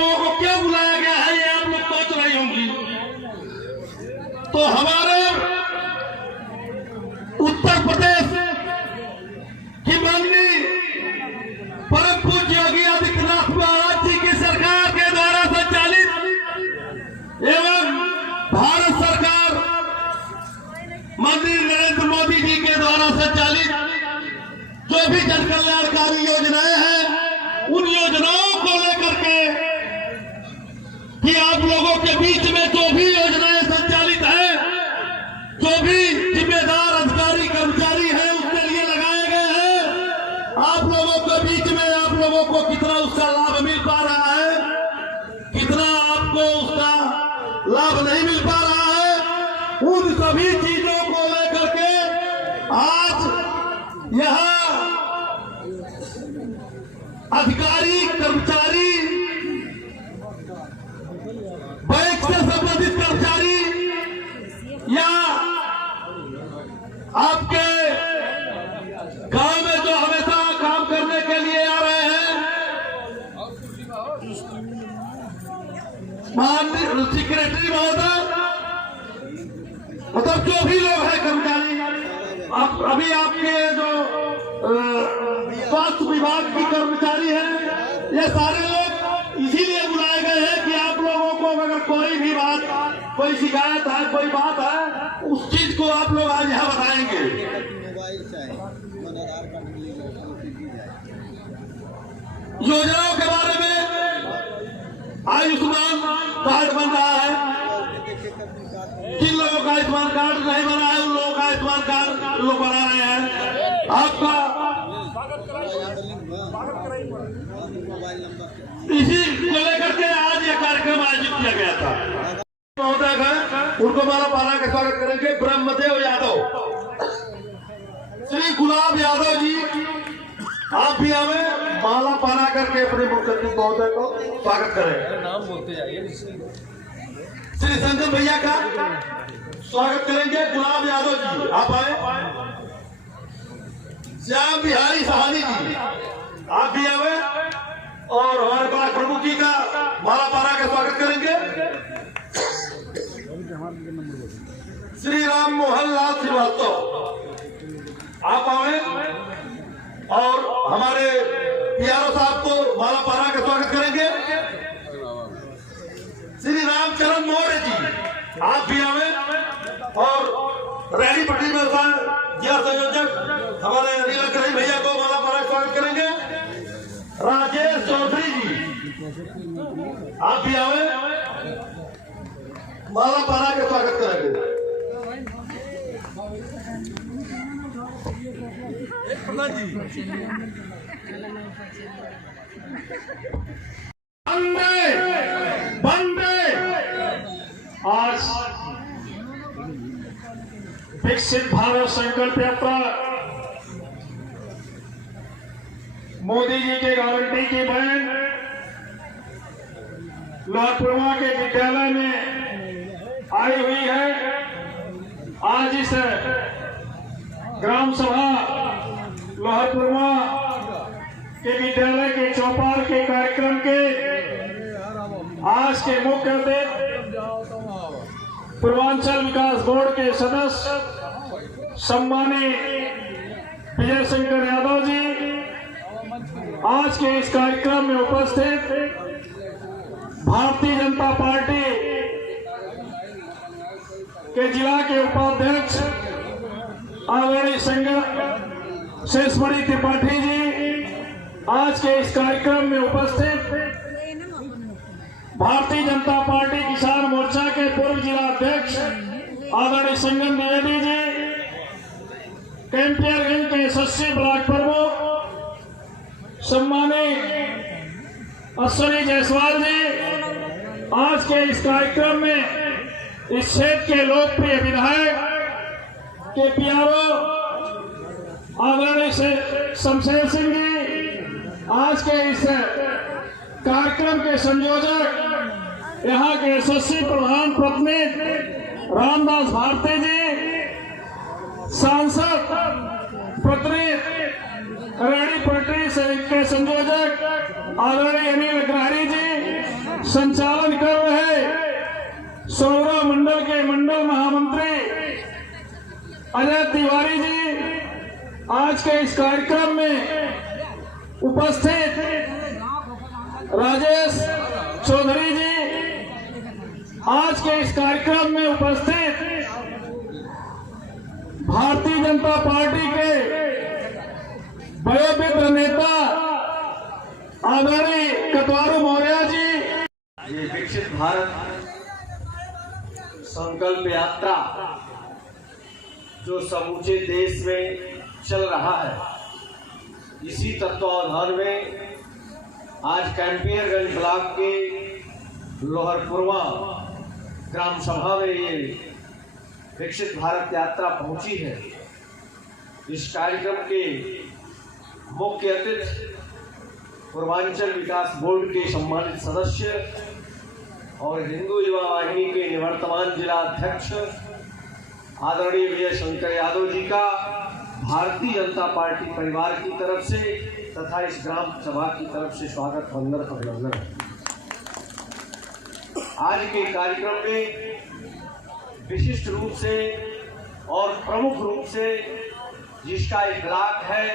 लोगों को क्यों बुलाया गया है ये आप लोग सोच रही होंगी। तो हमारे उत्तर प्रदेश की माननीय परम पूज्य योगी आदित्यनाथ महाराज जी की सरकार के द्वारा संचालित एवं भारत सरकार माननीय नरेंद्र मोदी जी के द्वारा संचालित जो भी जन कल्याणकारी योजनाएं हैं उन योजनाओं को लेकर के कि आप लोगों के बीच में जो भी योजनाएं संचालित है, जो भी जिम्मेदार अधिकारी कर्मचारी हैं उसके लिए लगाए गए हैं, आप लोगों के बीच में आप लोगों को कितना उसका लाभ मिल पा रहा है, कितना आपको उसका लाभ नहीं मिल पा रहा है, उन सभी चीजों को लेकर के आज यहाँ अधिकारी कर्मचारी बैंक से संबंधित कर्मचारी या आपके गांव में जो हमेशा काम करने के लिए आ रहे हैं, माननीय सेक्रेटरी महोदय, मतलब जो भी लोग हैं कर्मचारी, अभी आपके जो स्वास्थ्य विभाग की कर्मचारी हैं, ये सारे लोग इसीलिए बुलाए गए हैं कि आप लोगों को अगर कोई भी बात, कोई शिकायत है, कोई बात है, उस चीज को आप लोग आज यहाँ बताएंगे। योजनाओं के बारे में आयुष्मान कार्ड बन रहा है, किन लोगों का आयुष्मान कार्ड नहीं बना है उन लोगों का आयुष्मान कार्ड लोग बना रहे हैं। आपका इसी को लेकर के आज ये कार्यक्रम आयोजित किया गया था। महोदय है उनको माला पहना के स्वागत करेंगे ब्रह्मदेव यादव, श्री गुलाब यादव जी, आप भी हमें माला पहना करके अपने मुख्य सचिव महोदय को स्वागत करें। नाम बोलते जाइए। श्री संजय भैया का स्वागत करेंगे, गुलाब यादव जी आप आए, श्याम बिहारी सहानी जी आप भी आवे और हमारे पास प्रमुख जी का माला पहना के स्वागत करेंगे। श्री राम मोहन लाल श्रीवास्तव आप आवे और हमारे पीआरओ साहब को माला पहना के स्वागत करेंगे। श्री रामचरण मौर्य जी आप भी आवे और रैली पटरी व्यवसाय जिला संयोजक हमारे अनिल करी भैया को माला पहना स्वागत करेंगे। राजेश चौधरी जी आप भी आवे, माला पहना के स्वागत करेंगे। वंदे आज विकसित भारत संकल्प यात्रा मोदी जी के गारंटी की बहन लोहरपुरमा के विद्यालय में आई हुई है। आज इस ग्राम सभा लोहरपुरमा के विद्यालय के चौपाल के कार्यक्रम के आज के मुख्य अतिथि पूर्वांचल विकास बोर्ड के सदस्य सम्मानित विजय शंकर यादव जी, आज के इस कार्यक्रम में उपस्थित भारतीय जनता पार्टी के जिला के उपाध्यक्ष आदरणीय शेषमणि त्रिपाठी जी, आज के इस कार्यक्रम में उपस्थित भारतीय जनता पार्टी किसान मोर्चा के पूर्व जिला अध्यक्ष आदरणीय संगम द्विवेदी जी, कैंपियरगंज के यशस्वी ब्लॉक प्रमुख सम्मानित अश्विनी जायसवाल जी, आज के इस कार्यक्रम में इस क्षेत्र के लोकप्रिय विधायक के पीआरओ आदरणीय शमशेर सिंह जी, आज के इस कार्यक्रम के संयोजक यहाँ के यशस्वी प्रधान प्रतिनिधि रामदास भारती जी, सांसद प्रतिनिधि रेहड़ी पटरी के संयोजक आदरणीय अनिल अग्रहरी जी संचालन कर रहे सौरा मंडल के मंडल महामंत्री अजय तिवारी जी आज के इस कार्यक्रम में उपस्थित राजेश चौधरी जी आज के इस कार्यक्रम में उपस्थित भारतीय जनता पार्टी के वयोवृद्ध नेता आदरणीय कटवारू मौर्य जी। ये विकसित भारत संकल्प यात्रा जो समूचे देश में चल रहा है, इसी तत्वावधान में आज कैंपियरगंज ब्लॉक के लोहरपुरवा ग्राम सभा में ये विकसित भारत यात्रा पहुंची है। इस कार्यक्रम के मुख्य अतिथि पूर्वांचल विकास बोर्ड के सम्मानित सदस्य और हिंदू युवा वाहिनी के निवर्तमान जिला अध्यक्ष आदरणीय विजय शंकर यादव जी का भारतीय जनता पार्टी परिवार की तरफ से तथा इस ग्राम सभा की तरफ से स्वागत वंदन अभिनंदन। आज के कार्यक्रम में विशिष्ट रूप से और प्रमुख रूप से जिसका एक ब्लॉक है,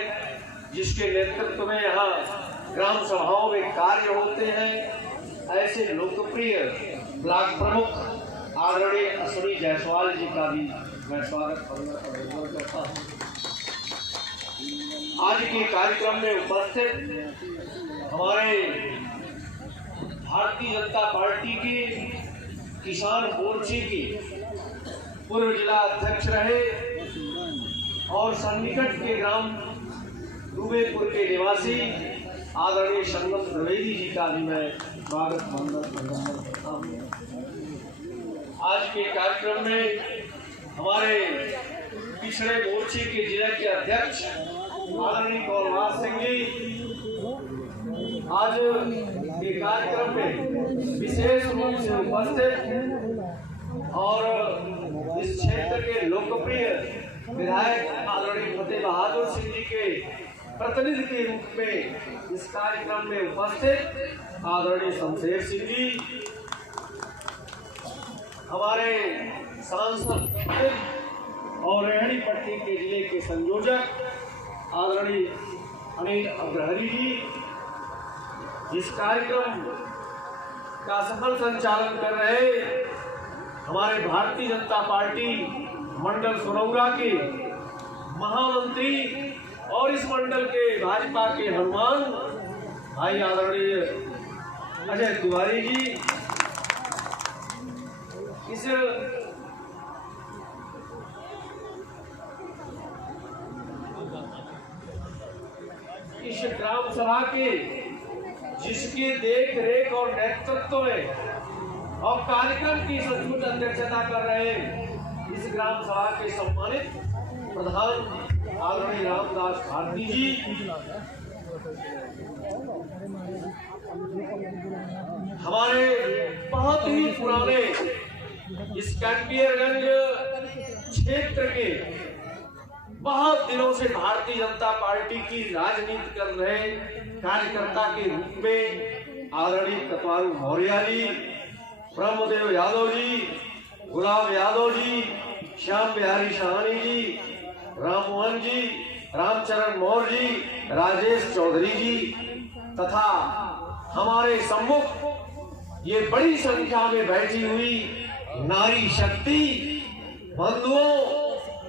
जिसके नेतृत्व में यहाँ ग्राम सभाओं में कार्य होते हैं, ऐसे लोकप्रिय ब्लॉक प्रमुख आदरणीय अश्विनी जायसवाल जी का भी मैं स्वागत करता हूँ। आज के कार्यक्रम में उपस्थित हमारे भारतीय जनता पार्टी के किसान मोर्चे के पूर्व जिला अध्यक्ष रहे और सन्निकट के ग्राम रूबेपुर के निवासी आदरणीय संगम द्विवेदी जी का भी मैं स्वागत करता हूँ। आज के कार्यक्रम में हमारे पिछड़े मोर्चे के जिले के अध्यक्ष आदरणीय कौलवास सिंह जी आज के कार्यक्रम में विशेष रूप से उपस्थित और इस क्षेत्र के लोकप्रिय विधायक आदरणीय फतेह बहादुर सिंह जी के प्रतिनिधि के रूप में इस कार्यक्रम में उपस्थित आदरणीय शमशेर सिंह जी, हमारे सांसद और रेहड़ी पट्टी के जिले के संयोजक आदरणीय अनिल अग्रहरी जी, इस कार्यक्रम का सफल संचालन कर रहे हमारे भारतीय जनता पार्टी मंडल सोनौरा के महामंत्री और इस मंडल के भाजपा के हनुमान भाई आदरणीय अजय तिवारी जी, इस ग्राम सभा के जिसके देख रेख और नेतृत्व में और कार्यक्रम की सचमुच अध्यक्षता कर रहे इस ग्राम सभा के सम्मानित प्रधान आदरणीय रामदास भारती जी, हमारे बहुत ही पुराने इस कैंपियरगंज क्षेत्र के बहुत दिनों से भारतीय जनता पार्टी की राजनीति कर रहे कार्यकर्ता के रूप में आदरणीय कटवारू मौर्य जी, ब्रह्मदेव यादव जी, गुलाब यादव जी, श्याम बिहारी शाहानी जी, राममोहन जी, रामचरण मौर्य जी, राजेश चौधरी जी तथा हमारे सम्मुख ये बड़ी संख्या में बैठी हुई नारी शक्ति बंधुओं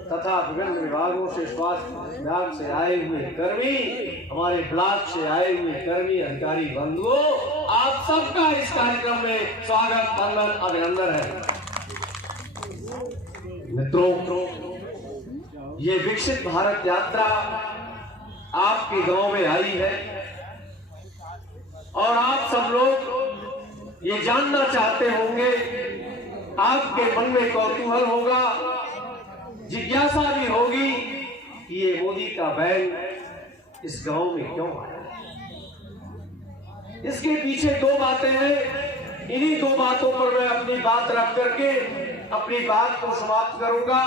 तथा विभिन्न विभागों से स्वास्थ्य विभाग से आए हुए कर्मी, हमारे ब्लॉक से आए हुए कर्मी अधिकारी बंधुओं, आप सबका इस कार्यक्रम में स्वागत वंदन अभिनंदन है। मित्रों, ये विकसित भारत यात्रा आपके गांव में आई है और आप सब लोग ये जानना चाहते होंगे, आपके मन में कौतूहल होगा, जिज्ञासा भी होगी कि ये मोदी का बैन इस गांव में क्यों आया। इसके पीछे दो बातें हैं, इन्हीं दो बातों पर मैं अपनी बात रख करके अपनी बात को समाप्त करूंगा।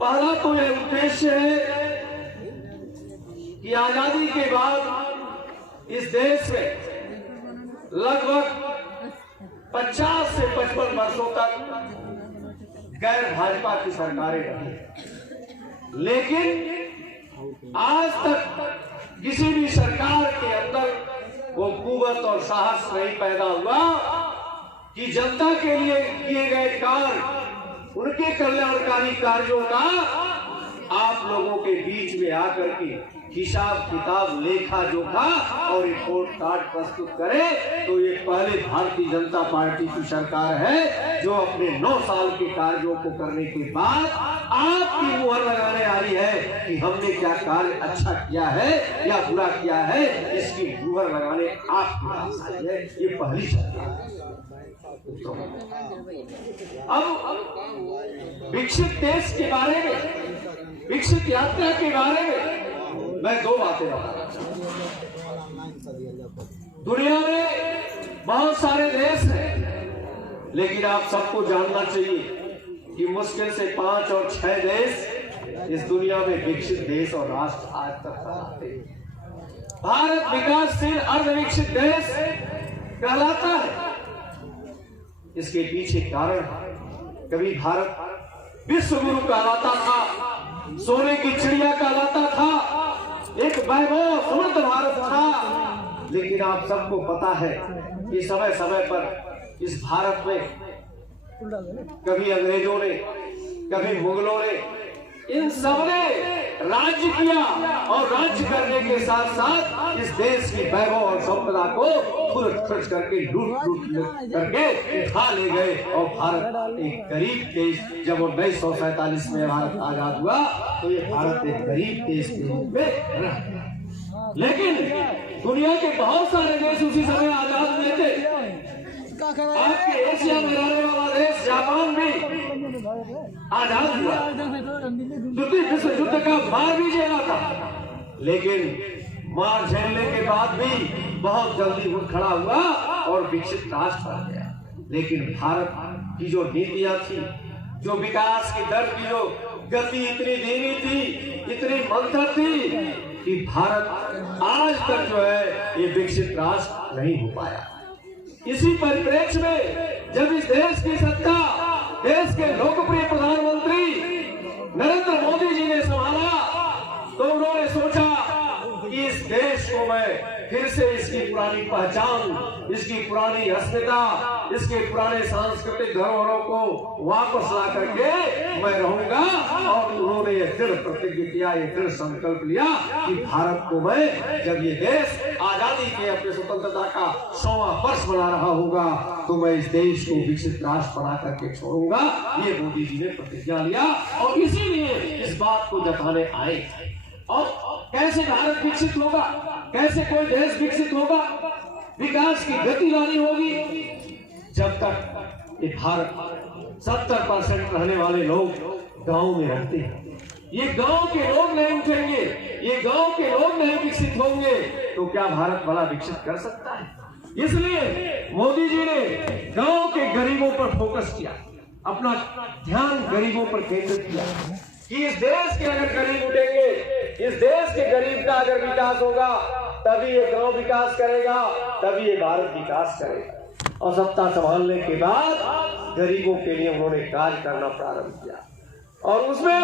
पहला तो यह उद्देश्य है कि आजादी के बाद इस देश में लगभग 50 से 55 वर्षों तक गैर भाजपा की सरकारें रही, लेकिन आज तक किसी भी सरकार के अंदर वो कुव्वत और साहस नहीं पैदा हुआ कि जनता के लिए किए गए कार्य, उनके कल्याणकारी कार्यों का आप लोगों के बीच में आकर के हिसाब किताब, लेखा जोखा और रिपोर्ट कार्ड प्रस्तुत करे। तो ये पहले भारतीय जनता पार्टी की सरकार है जो अपने 9 साल के कार्यों को करने के बाद आपकी मुहर लगाने आई है कि हमने क्या कार्य अच्छा किया है या बुरा किया है, इसकी मुहर लगाने आपके पास आई है। ये पहली सरकार है। अब विकसित देश के बारे में, विकसित यात्रा के बारे में मैं 2 बातें बताना चाहूंगा। दुनिया में बहुत सारे देश हैं, लेकिन आप सबको जानना चाहिए कि मुश्किल से 5 और 6 देश इस दुनिया में विकसित देश और राष्ट्र आज तक कहलाते हैं। भारत विकासशील अर्धविकसित देश कहलाता है। इसके पीछे कारण, कभी भारत विश्व गुरु कहलाता था, सोने की चिड़िया कहलाता था, एक वैभव समृद्ध भारत था। लेकिन आप सबको पता है कि समय समय पर इस भारत में कभी अंग्रेजों ने, कभी मुगलों ने, इन सबने राज्य किया और राज्य करने के साथ साथ इस देश की वैभव और संपदा को खुद खर्च करके लूट करके उठा ले गए। और भारत एक गरीब देश, जब 1947 में भारत आजाद हुआ तो ये भारत एक गरीब देश के रूप में रहा। लेकिन दुनिया के बहुत सारे देश उसी समय आजाद हुए थे। आपके एशिया में रहने वाला देश जापान भी आजाद हुआ, द्वितीय विश्व युद्ध का मार भी झेला था, लेकिन मार झेलने के बाद भी बहुत जल्दी उठ खड़ा हुआ और विकसित राष्ट्र बन गया। लेकिन भारत की जो नीतियां थी, जो विकास की दर की जो गति इतनी धीमी थी, इतनी मंथर थी कि भारत आज तक जो है ये विकसित राष्ट्र नहीं हो पाया। इसी परिप्रेक्ष्य में जब इस देश की सत्ता देश के लोकप्रिय प्रधानमंत्री नरेंद्र मोदी जी ने संभाला, तो उन्होंने सोचा कि इस देश को मैं फिर से इसकी पुरानी पहचान, इसकी पुरानी अस्मिता, इसके पुराने सांस्कृतिक धरोहरों को वापस ला करके मैं रहूंगा। और उन्होंने ये दृढ़ प्रतिज्ञा किया, ये दृढ़ संकल्प लिया कि भारत को मैं, जब ये देश आजादी के अपने स्वतंत्रता का 100वां वर्ष मना रहा होगा, तो मैं इस देश को विकसित राष्ट्र बना करके छोड़ूंगा। ये मोदी जी ने प्रतिज्ञा लिया और इसीलिए इस बात को जताने आए। और कैसे भारत विकसित होगा, कैसे कोई देश विकसित होगा, विकास की गति लानी होगी, जब तक ये भारत 70% रहने वाले लोग गांव में रहते हैं। ये गांव के लोग नहीं उठेंगे, ये गांव के लोग नहीं विकसित होंगे, तो क्या भारत बड़ा विकसित कर सकता है? इसलिए मोदी जी ने गांव के गरीबों पर फोकस किया, अपना ध्यान गरीबों पर केंद्रित किया कि इस देश के अगर गरीब उठेंगे, इस देश के गरीब का अगर विकास होगा, तभी ये गांव विकास करेगा, तभी ये भारत विकास करेगा। और सत्ता संभालने के बाद गरीबों के लिए उन्होंने कार्य करना प्रारंभ किया। और उसमें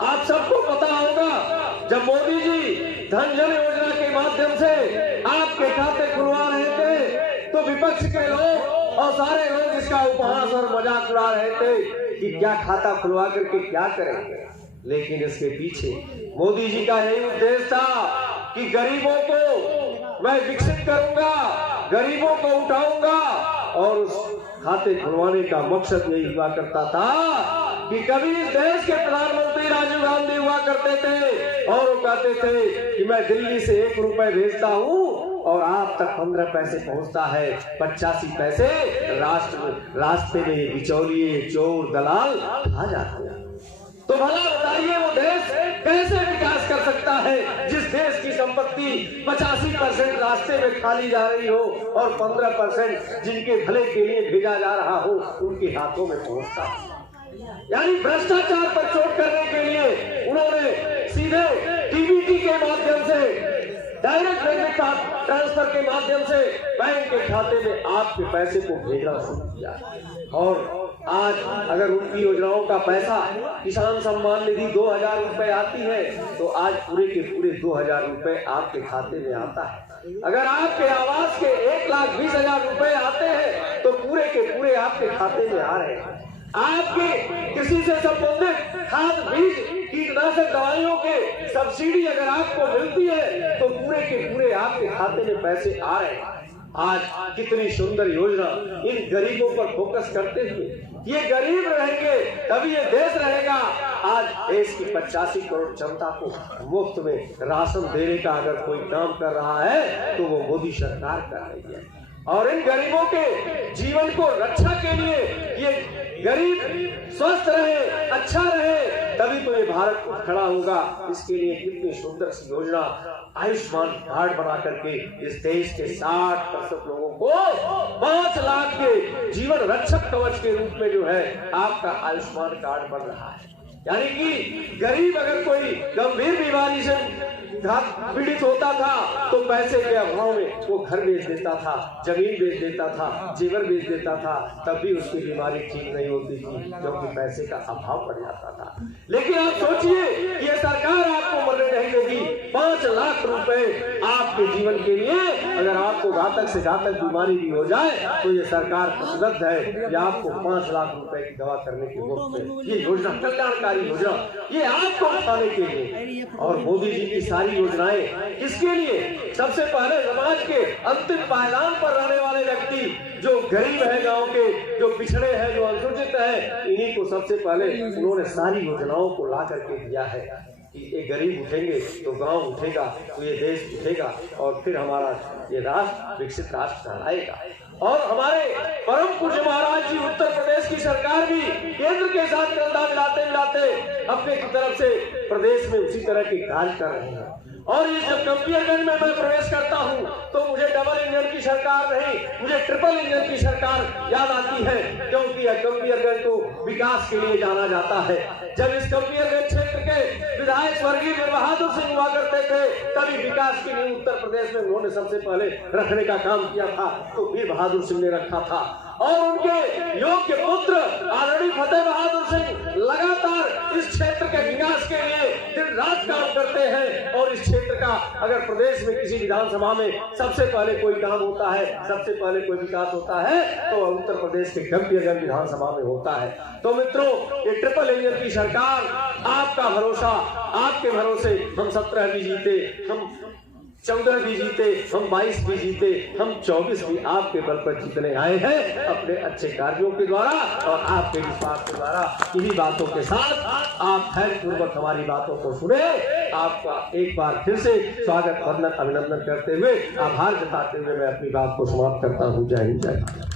आप सबको पता होगा, जब मोदी जी धन जन योजना के माध्यम से आपके खाते खुलवा रहे थे, तो विपक्ष के लोग और सारे लोग इसका उपहास और मजाक उड़ा रहे थे कि क्या खाता खुलवा करके क्या करेंगे। लेकिन इसके पीछे मोदी जी का यही उद्देश्य था कि गरीबों को मैं विकसित करूंगा, गरीबों को उठाऊंगा। और उस खाते खुलवाने का मकसद यही हुआ करता था कि कभी इस देश के प्रधानमंत्री राजीव गांधी हुआ करते थे और वो कहते थे कि मैं दिल्ली से 1 रुपए भेजता हूँ और आप तक 15 पैसे पहुंचता है, 85 पैसे रास्ते में ये बिचौलिए, चोर, दलाल खा जाते हैं। तो भला बताइए वो देश कैसे विकास कर सकता है जिस देश की संपत्ति 85% रास्ते में खाली जा रही हो और 15% जिनके भले के लिए भेजा जा रहा हो उनके हाथों में पहुंचता हो। यानी भ्रष्टाचार पर चोट करने के लिए उन्होंने सीधे डीबीटी के माध्यम से, डायरेक्ट बेनिफिट ट्रांसफर के माध्यम से बैंक के खाते में आपके पैसे को भेजना शुरू किया। और आज अगर उनकी योजनाओं का पैसा किसान सम्मान निधि 2000 रुपए आती है तो आज पूरे के पूरे 2000 रुपए आपके खाते में आता है। अगर आपके आवास के 1,20,000 रुपए आते हैं तो पूरे के पूरे आपके खाते में आ रहे हैं। आपके कृषि से संबंधित खाद, बीज, कीटनाशक दवाइयों के सब्सिडी अगर आपको मिलती है तो पूरे के पूरे आपके खाते में पैसे आ रहे हैं। आज कितनी सुंदर योजना इन गरीबों पर फोकस करते हुए, ये गरीब रहेंगे तभी ये देश रहेगा। आज देश की 85 करोड़ जनता को मुफ्त में राशन देने का अगर कोई काम कर रहा है तो वो मोदी सरकार कर रही है। और इन गरीबों के जीवन को रक्षा के लिए, ये गरीब स्वस्थ रहे, अच्छा रहे, तभी तो ये भारत खड़ा होगा। इसके लिए कितनी सुंदर सी योजना आयुष्मान कार्ड बना करके इस देश के 60% लोगों को 5 लाख के जीवन रक्षक कवच के रूप में जो है आपका आयुष्मान कार्ड बन रहा है। यानी कि गरीब अगर कोई गंभीर बीमारी से पीड़ित होता था तो पैसे के अभाव में वो घर बेच देता था, जमीन बेच देता था, जेवर बेच देता था, तब भी उसकी बीमारी ठीक नहीं होती थी क्योंकि पैसे का अभाव पड़ जाता था। लेकिन आप सोचिए, ये सरकार आपको मरने नहीं देगी। 5 लाख रुपए आपके जीवन के लिए, अगर आपको घातक से घातक बीमारी भी हो जाए तो ये सरकार प्रतिबद्ध है कि आपको 5 लाख रुपए की दवा करने की मुफ्त में। ये योजना कल्याणकारी योजना, ये आपको उठाने के लिए। और मोदी जी की सारी योजनाएं किसके लिए? सबसे पहले समाज के अंतिम पायदान पर रहने वाले व्यक्ति, जो गरीब है, गांव के जो पिछड़े हैं, जो अनुसूचित है, इन्हीं को सबसे पहले उन्होंने सारी योजनाओं को ला करके दिया है कि ये गरीब उठेंगे तो गांव उठेगा, तो ये देश उठेगा और फिर हमारा ये राष्ट्र विकसित राष्ट्र कहलाएगा। और हमारे परम पूज्य महाराज जी उत्तर प्रदेश की सरकार भी केंद्र के साथ कंधा मिलाते मिलाते अपने की तरफ से प्रदेश में उसी तरह के कार्य कर रहे हैं। और ये जब कंपियरगंज में मैं प्रवेश करता हूँ तो मुझे डबल इंजन की सरकार नहीं, मुझे ट्रिपल इंजन की सरकार याद आती है, क्योंकि यह कंपियरगंज तो विकास के लिए जाना जाता है। जब इस कंपियरगंज क्षेत्र के विधायक स्वर्गीय वीर बहादुर सिंह हुआ करते थे, तभी विकास की नींव उत्तर प्रदेश में उन्होंने सबसे पहले रखने का काम किया था, तो वीर बहादुर सिंह ने रखा था। और उनके योग्य पुत्र आदरणीय फतेह बहादुर सिंह लगातार इस क्षेत्र के विकास के लिए दिन रात काम करते हैं। और इस क्षेत्र का अगर प्रदेश में किसी विधानसभा में सबसे पहले कोई काम होता है, सबसे पहले कोई विकास होता है तो उत्तर प्रदेश के कंपियरगंज विधानसभा में होता है। तो मित्रों, ये ट्रिपल इंजन की सरकार, आपका भरोसा, आपके भरोसे हम 17 भी जीते, हम 14 भी जीते, हम 22 भी जीते, हम 24 भी आपके बल पर जीतने आए हैं अपने अच्छे कार्यों के द्वारा और आपके विश्वास के द्वारा। इन्हीं बातों के साथ आप धैर्यपूर्वक हमारी बातों को सुने। आपका एक बार फिर से स्वागत, वंदन, अभिनंदन करते हुए, आभार जताते हुए मैं अपनी बात को समाप्त करता हूँ। जय हिंद, जय भारत।